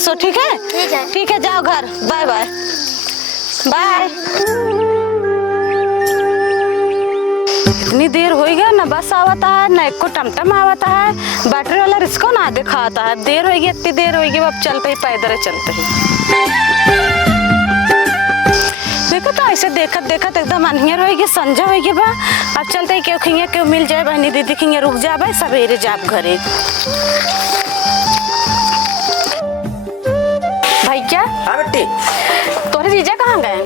सो, ठीक है? ठीक है, जाओ घर। Bye bye bye. इतनी देर हो गया, ना बस आवता है ना एको टमटम आवता है। बैटरी वाला रिस्को ना दिखाता है। देर हो गई, इतनी देर हो गई, अब चलते ही पैदल चलते ही। देखो तो ऐसे देखत देखत एकदम अनहियर होगी, संजा होगी बा। अब चलते ही क्यों खिंगे क्यों मिल जाए बहनी दीदी खिंगे रुक जा भाई, सवेरे जाब घरे। भाई क्या? हाँ बेटी। तोरे जीजा कहाँ गए?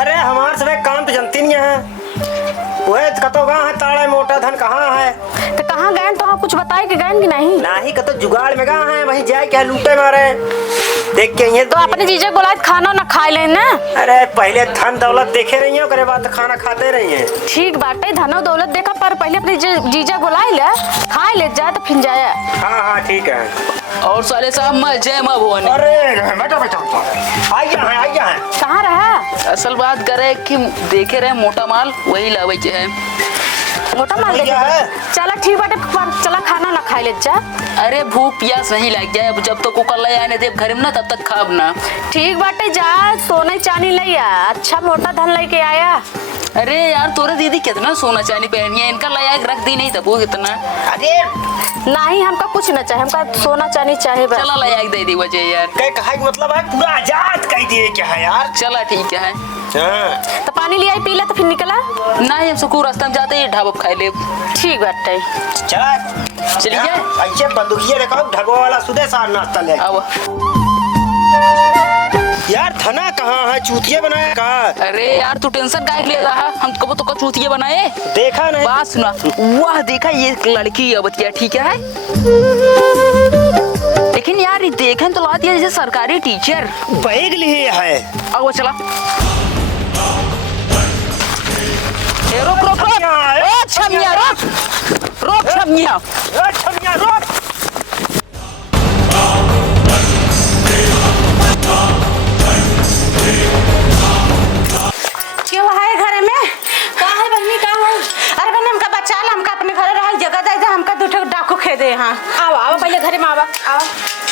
अरे हमारे सब काम तो जनती नहीं है। वह कतो कहाँ है, ताड़ा मोटा धन कहाँ है? तो कहाँ गए? तो कुछ बताए कि गए कि नहीं? नहीं कतो जुगाड़ में कहाँ है, वहीं जाए क्या लूटे मारे देख के ये तो अपने जीजा बोला खाना ना खाए ले ना। अरे पहले धन दौलत देखे रही है, उसके बाद खाना खाते रही है। ठीक बाटे, धन दौलत देखा पर पहले अपने जीजा बुलाए ले, खाए ले जाए तो फिर जाए। हाँ हाँ ठीक है। और साले साहब मैं जय माँ भवानी। अरे बैठो बैठो आइया है। कहाँ रहा? असल बात करे कि देखे रहे मोटा माल वही लावे के है। मोटा माल देखे है? चला ठीक बाटे, चला खाना ना खाए ले जा। अरे भूख प्यास नहीं लग जाए, जब तक कल आने देव घर में ना तब तक खाब ना। ठीक बाटे, जा सोने चांदी ले आ, अच्छा मोटा धन लेके आया। अरे यार तोरे दीदी कितना सोना चांदी पहनी है, इनका लायक रख दी नहीं तब वो कितना। अरे नहीं हमका कुछ न चाहिए, हमका सोना चांदी चाहिए बस। चला लायक दे दी वजह यार। कहा मतलब है पूरा आजाद कह दिए क्या है यार। चला ठीक है। हाँ। तो पानी लिया पी ले तो फिर निकला। नहीं हम सुकून रास्ते में जाते ही ढाबा खाए ले। ठीक बाटे चला चलिए। ऐसे बंदूकिया देखो, ढगो वाला सुदे सार नाश्ता ले आओ। यार थना कहाँ है, चूतिया बनाया का? अरे यार तू टेंशन काहे ले रहा, हम कब तो चूतिया बनाए। देखा नहीं? बात सुना, वाह देखा ये लड़की अबतिया ठीक है, लेकिन यार ये देखें तो लाती है जैसे सरकारी टीचर। बैग लिए है। आओ चला। रोक रोक रोक, ओ छमिया रोक रोक, छमिया छमिया रोक। क्यों है घर में? कहाँ है बहनी, कहाँ है? अरे बहनी हमका बचा ला, हमका अपने घर रहा जगह दे, हमका दूठे डाकू खेदे। हाँ आओ आओ पहले घर में आओ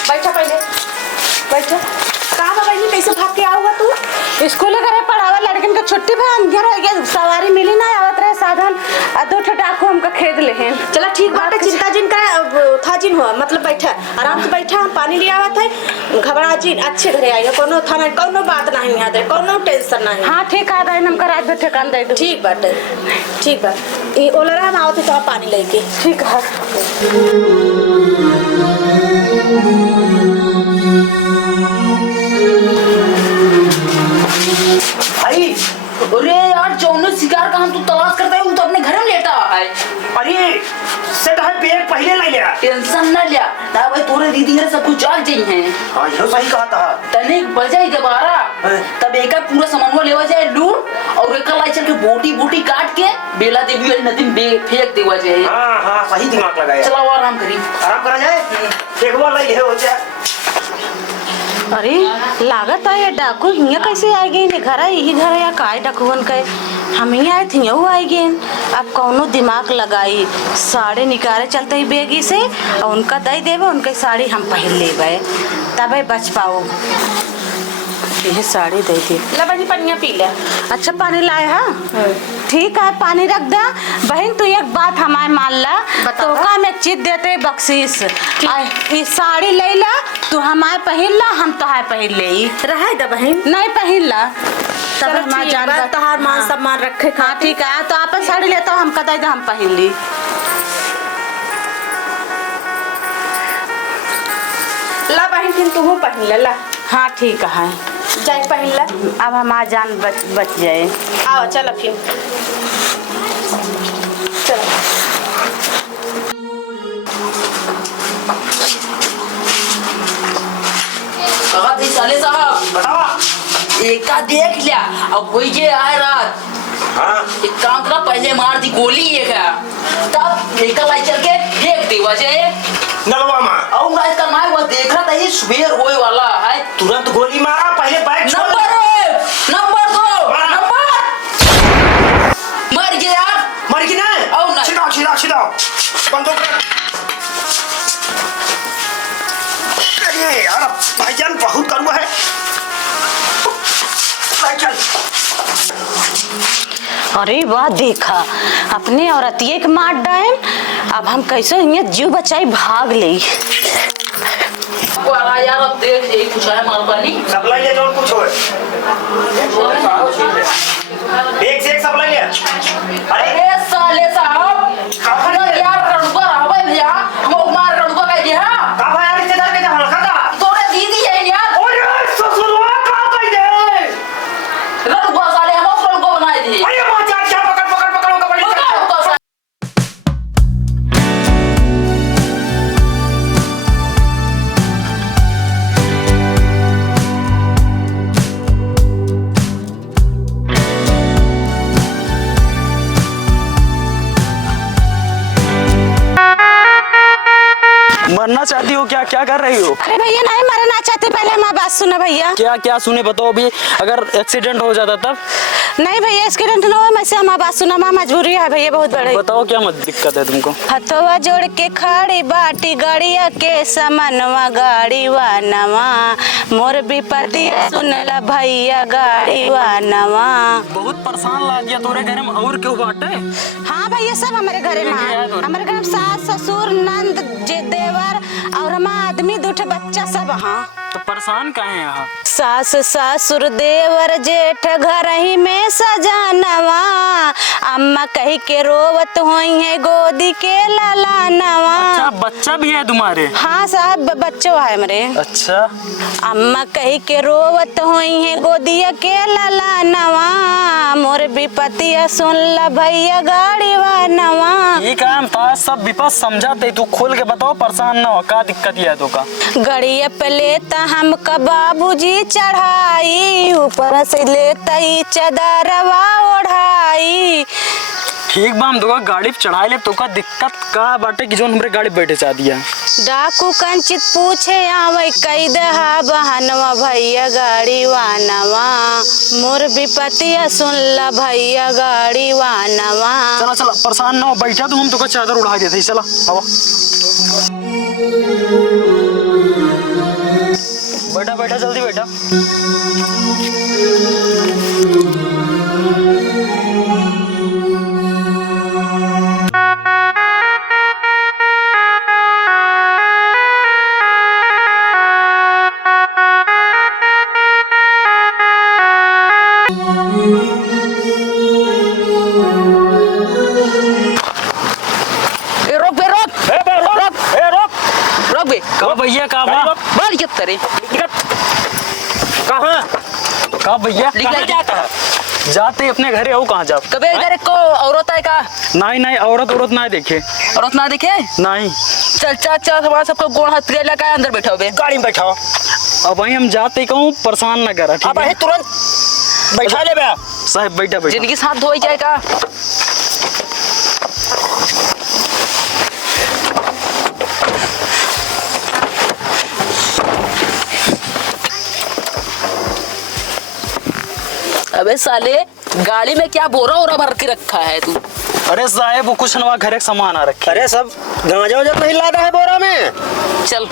बैठो, पहले बैठो। कहाँ बहनी कैसे भाग के आओगा तू? स्कूल करे पढ़ावा लड़किन के छुट्टी पे अंधेर हो गया, सवारी मिली ना, आवत रहे साधन आ दूठे डाकू हमका खेद ले हैं। चला ठीक बाटे, चिंता जिन का था जिन हुआ मतलब बैठा आराम से बैठा, हम पानी ले आवत है, घबरा जिन अच्छे घरे आएगा, कोनो था ना कोनो बात नहीं याद है, कोनो टेंशन नहीं। हाँ ठीक है, दाई हमका रात भर ठेकान दे दो। ठीक बाटे ठीक बा, ये ओलरा हम आवत तो पानी लेके। ठीक है। भाई अरे यार जौने शिकार का हम तो तलाश करता है वो तो अपने घर में लेटा है। अरे सेट है बैग पहले ले लिया, टेंशन न लिया ना भाई, तोरे दीदी है सब कुछ जाग जाई हैं। हाँ ये सही कहा था। तने बजाई दोबारा तब एक पूरा सामान लेवा जाए लूट, और एक लाई चल के बोटी बोटी काट के बेला देवी वाली नदी में फेंक देवा जाए। हाँ हाँ सही दिमाग लगाया। चला वो आराम करी, आराम करा जाए, देखवा लाई है हो जाए। अरे लागत है ये डाकू हिंगा कैसे आ गए? घर है यही घर है या काय डाकुवन के? हम ही आए थे वो आ गए। अब कौनो दिमाग लगाई, साड़ी निकाले चलते ही बेगी से और उनका दे देवे, उनके साड़ी हम पहन लेवे तबे बच पाओ। ये साड़ी दे दी ला बहनी पनिया पी ले। अच्छा पानी लाए? हाँ ठीक है पानी रख दे। बहन तू एक बात हमारे मान ला, तो का में चीज देते बख्शीश, ये साड़ी ले ला तू हमारे पहन ला, हम तोहार पहन ले रहा दे बहन, नहीं पहन ला तब चलो हमारा ठीक जान बा, तोहार मान सम्मान रखे। हाँ ठीक है, तो आप साड़ी लेता हूँ, हम कदा हम पहन ली। ला बहन फिर तू पहन ले ला। हाँ ठीक है, जाए पहन ले, अब हमारा जान बच जाए। आओ चलो फिर चलो। कहा थे साले साहब बताओ। एक का देख लिया अब कोई के आए रात। हाँ एक काम करा पहले मार दी गोली एक है, तब एक लाई चल के फेंक देवा जाए नलवा मार। और मैं इसका मार वो देखा था ही सुबह होए वाला है, तुरंत गोली मारा, पहले बैग छोड़। नंबर 1 नंबर 2 नंबर मर गया मर गई ना? और ना छिड़ाओ बंदूक। अरे यार भाईजान बहुत कड़वा है। चल अरे वाह, देखा अपने औरतिये के मार डायन। अब हम कैसे यहाँ जीव बचाई भाग ले। यार अब देख यही कुछ है माल पानी सप्लाई ले, जो कुछ हो एक से एक सप्लाई ले। अरे साले साहब यार रड़ुआ रहबे भैया हम मार रड़ुआ कह दिया का भाई यार रिश्तेदार के जहां खाता तोरे दीदी है यार। अरे ससुरवा का कह दे रड़ुआ साले हम रड़ुआ बनाए थे। अरे वहां जा पकड़ पकड़ पकड़ का बड़ी मरना चाहती हो क्या? क्या कर रही हो? अरे भैया नहीं मरना चाहते, पहले हमारी बात सुनो भैया। क्या क्या सुने बताओ। अभी अगर एक्सीडेंट हो जाता तब? नहीं भैया एक्सीडेंट न हो, मैं से हमारी बात सुना, माँ मजबूरी है भैया बहुत बड़ी। बताओ क्या मत दिक्कत है तुमको? हथवा जोड़ के खड़ी बाटी गड़िया के समनवा गाड़ी वा नवा मोर विपत्ति सुनला भैया गाड़ी वा नवा। बहुत परेशान ला दिया तोरे घर में। और क्यों बाटे? हाँ भैया सब हमारे घर में है। हमारे घर में सास ससुर नंद देवर और हमारा आदमी दूठे बच्चा सब। हाँ तो परेशान काहे हैं यहाँ? सास ससुर देवर जेठ घर ही में सजानवा अम्मा कही के रोवत होई है गोदी के लाला नवा। अच्छा बच्चा भी है तुम्हारे? हाँ साहब बच्चों है मेरे। अच्छा अम्मा कही के रोवत होई है गोदिया के लाला नवा मोर विपतिया सुन ला भैया गाड़ी वा नवा। ये काम था सब विपद समझाते, तू खोल के बताओ। परेशान ना हो, का दिक्कत है तो का? गड़िया पे लेता हमका बाबूजी चढ़ाई ऊपर से लेता ही चदरवा ओढ़ाई। ठीक बा हम दोगा गाड़ी पे चढ़ाई ले तो का दिक्कत का बाटे कि जोन हमरे गाड़ी पे बैठे चाह दिया। डाकू कंचित पूछे आवे कई दहा बहनवा भैया गाड़ी वानवा मोर विपतिया सुन ला भैया गाड़ी वानवा। चला चला परेशान ना हो, बैठा तो हम तो का चादर उड़ा देते। चला हवा बैठा बैठा जल्दी बैठा। का भैया का बाल जब करे कहाँ का भैया निकल जाता है जाते अपने घरे हो। कहाँ जाओ? कबे घर को औरत है का? नहीं नहीं औरत औरत ना देखे। औरत ना देखे? नहीं चल चल चल हमारा सबको गोड़ हाथ पकड़ लगा अंदर बैठो बे। गाड़ी में बैठाओ। अब वही हम जाते कहूँ परेशान ना करा। अब है तुरंत बैठा ले बे साहब बैठा बैठा। जिंदगी साथ धोई जाएगा। अबे साले गाड़ी में क्या बोरा ओरा भर के रखा है तू? अरे साहब वो कुछ नवा घर के सामान आ रखे। अरे सब गांजा उजा नहीं लादा है बोरा में। चल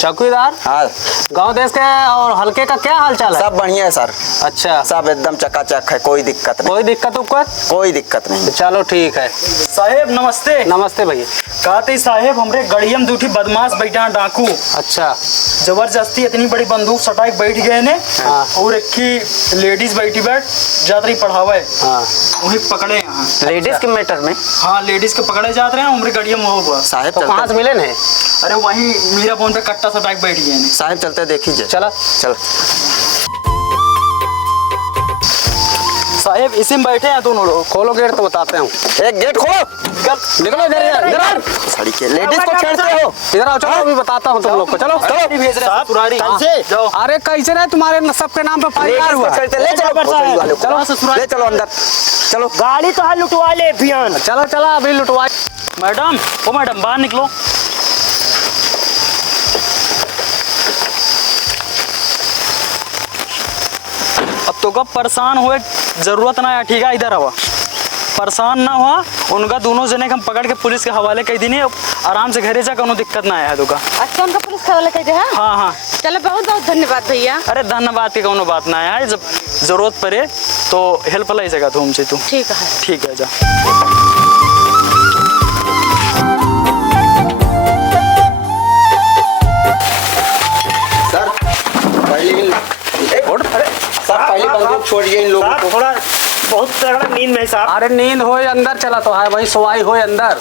चौकीदार, हाँ गांव देश के और हल्के का क्या हाल चाल है? सब बढ़िया है सर। अच्छा सब एकदम चकाचक है, कोई दिक्कत नहीं। कोई दिक्कत उक्कत? कोई दिक्कत नहीं। चलो ठीक है। साहेब नमस्ते। नमस्ते भैया। कहते साहेब हमरे गड़ियम दूठी बदमाश बैठा डाकू। अच्छा जबरदस्ती इतनी बड़ी बंदूक सटाई बैठ गए ने। हाँ। और एक ही लेडीज बैठी बैठ जातरी पढ़ावे। हाँ वही पकड़े यहाँ। लेडीज के मैटर में? हाँ लेडीज के पकड़े जाते रहे हमरे गड़ियम वो हुआ। साहेब तो कहाँ से मिले ने? अरे वही मीरा फोन पे कट्टा सटाई बैठ गए ने। साहेब चलते देखिए। चला चल। साहब इसी में बैठे हैं दोनों लोग। खोलो गेट तो बताते हूँ। एक गेट खोलो। निकलो इधर साड़ी के लेडीज को छेड़ते हो। इधर आओ, चलो अभी बताता हूँ तुम लोग को। चलो भेज रहे हैं ससुरारी। कैसे? अरे कैसे रहे तुम्हारे सबके नाम पे फायर हुआ। ले चलो चलो ससुराल ले चलो अंदर। चलो गाड़ी तो हाल लुटवा ले अभियान। चलो चलो अभी लुटवाए। मैडम, ओ मैडम बाहर निकलो। अब तो कब परेशान हुए जरूरत ना है, ठीक है? इधर आवा, परेशान ना हुआ। उनका दोनों जने के हम पकड़ के पुलिस के हवाले कर दी, आराम से घरे जा, कोनो दिक्कत ना आया तुका। अच्छा उनका पुलिस के हवाले कर दे। हाँ हाँ। चलो बहुत बहुत धन्यवाद भैया। अरे धन्यवाद की कोनो बात ना है, जब जरूरत पड़े तो हेल्प लाई सका तू हमसे। तू ठीक है। ठीक है, जा। सर पहले बंदूक छोड़िए इन लोगों को। थोड़ा बहुत तगड़ा नींद में साहब। अरे नींद हो अंदर चला तो है, वही सोवाई हो अंदर।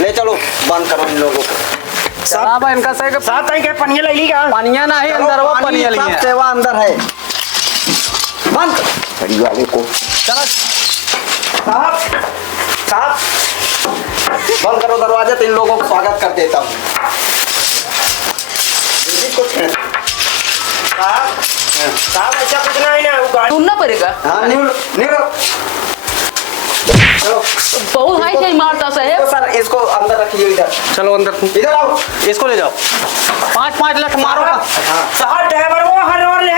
ले चलो बंद करो इन लोगों को। साहब इनका सही साथ आई के पनिया ले ली का? पनिया ना ही अंदर, वो पनिया ली है। सेवा अंदर है। बंद बड़ी वाले को। चलो साहब साहब बंद करो दरवाजा, तो इन लोगों को स्वागत कर देता हूँ। साहब साहब ऐसा कुछ नहीं ना, वो गाड़ी सुनना पड़ेगा। हाँ निकलो। चलो बहुत हाई से मारता तो साहब। सर इसको अंदर रखिए इधर। चलो अंदर, इधर आओ। इसको ले जाओ। 5-5 लठ मारो। साहब ड्राइवर वो हर और ले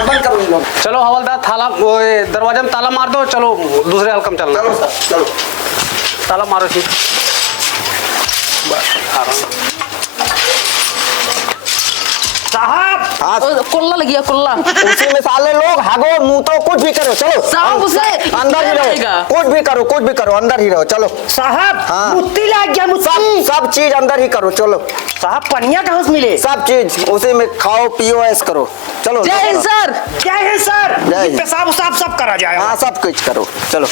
बंद करो इन लोग। चलो हवलदार थाला वो दरवाजे में ताला मार दो। चलो दूसरे हल्कम चलना। चलो सर चलो। ताला मारो ठीक। साहब हाँ कुल्ला लग गया कुल्ला। उसी में साले लोग हागो मुंह तो कुछ भी करो। चलो साहब उसे अंदर ही रहो, कुछ भी करो अंदर ही रहो। चलो साहब हाँ। मुत्ती लग गया मुत्ती। सब चीज अंदर ही करो। चलो साहब पनिया कहाँ से मिले? सब चीज उसी में खाओ पियो ऐस करो। चलो जय हिंद सर। जय हिंद सर। जय हिंद। पेशाब उसाब सब करा जाए। हाँ सब कुछ करो। चलो